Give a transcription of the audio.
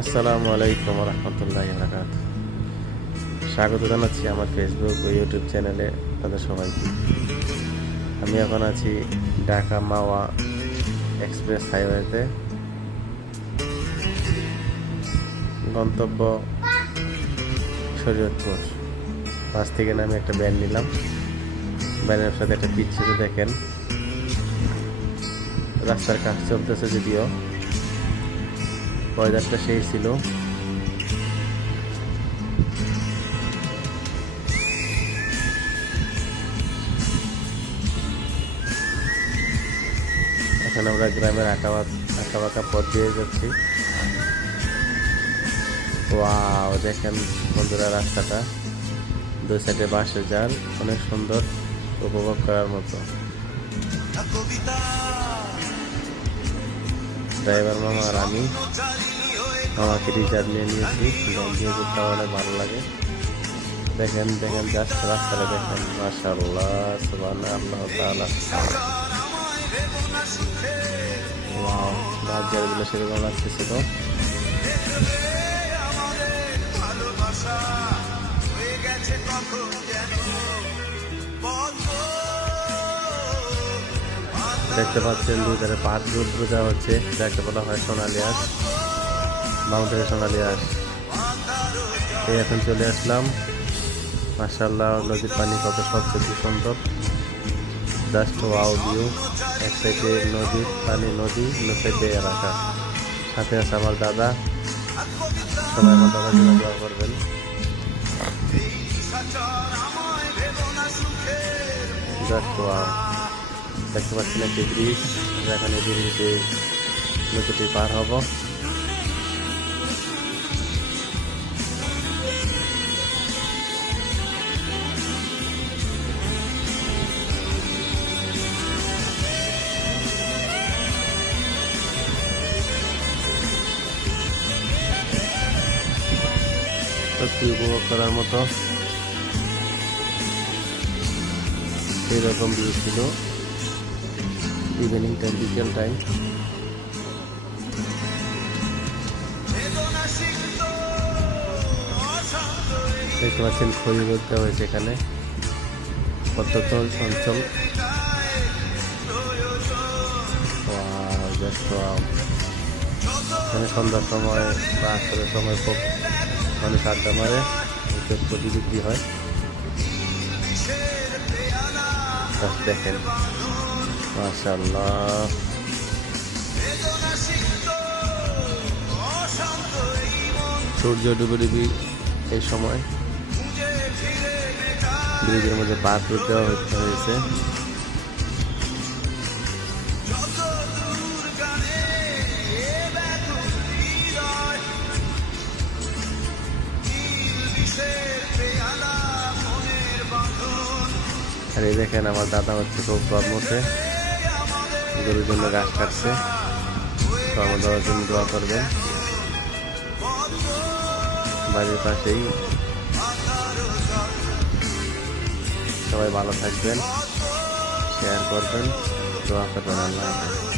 আসসালামু আলাইকুম রহমতুল্লাহ বরকাত স্বাগত জানাচ্ছি আমার ফেসবুক ও ইউটিউব চ্যানেলে তাদের সবাইকে। আমি এখন আছি ঢাকা মাওয়া এক্সপ্রেস হাইওয়েতে গন্তব্য শরীয়তপুর। বাস থেকে নামে একটা ব্যান নিলাম। ব্যানের সাথে একটা পিচ্ছিল দেখেন। রাস্তার কাজ চলতেছে যদিও। ওয়েদারটা সেই ছিল। এখন আমরা গ্রামের আঁকা আঁকা বাঁকা পথ দিয়ে যাচ্ছি। ওয়াও, দেখেন বন্ধুরা রাস্তাটা। দুই সাইডে বাসে যান অনেক সুন্দর, উপভোগ করার মতো। ড্রাইভার মামা আর আমি। আমাকে রিজার্ভ নিয়ে নিয়েছি। গাড়ি দিয়ে ঘুরতে অনেক ভালো লাগে। দেখেন দেখেন জাস্ট রাস্তাটা, দেখেন। মাশাল্লাহ সুবান আল্লাহ ওয়াও, বাজারগুলো সেরকম লাগতেছিল দেখতে পাচ্ছেন দুধারে পাহাড় দুধ বোঝা হচ্ছে। যাকে বলা হয় সোনালি বাম থেকে সোনালি আঁশ। এই এখন চলে আসলাম। মার্শাল্লাহ নদীর পানি কত স্বচ্ছ কি সুন্দর। জাস্ট ওয়াও ভিউ এক সাইডে নদীর পানি নদী, অন্য সাইডে এলাকা। সাথে আছে আমার দাদা। সবাই আমার দাদার জন্য দোয়া করবেন। জাস্ট ওয়াও দেখতে পাচ্ছেন একটি ব্রিজ আমরা এখানে ব্রিজে নদীটি পার হব। সত্যি উপভোগ করার মতো। এইরকম ভিউ ছিল। ইভিনিং টাইম বিকেল টাইম দেখতে পাচ্ছেন খড়ি দেওয়া হয়েছে এখানে। পর্যটন অঞ্চল. এখানে সন্ধ্যার সময় বা আসরের সময় খুব মানুষ আড্ডা মারে প্রতি বিক্রি হয়। দেখেন। মাশাল্লাহ সূর্য ডুবে ডুবি এই সময় ব্রিজের মধ্যে পার দেওয়া হয়েছে। আর এই দেখেন আমার দাদা হচ্ছে খুব কর্মতে গরুর জন্য গাছ কাটছে। তো আমার দাদার জন্য দোয়া করবেন। বাড়ির পাশেই। সবাই ভালো থাকবেন। শেয়ার করবেন। দোয়া করবেন আল্লাহ হাফেজ।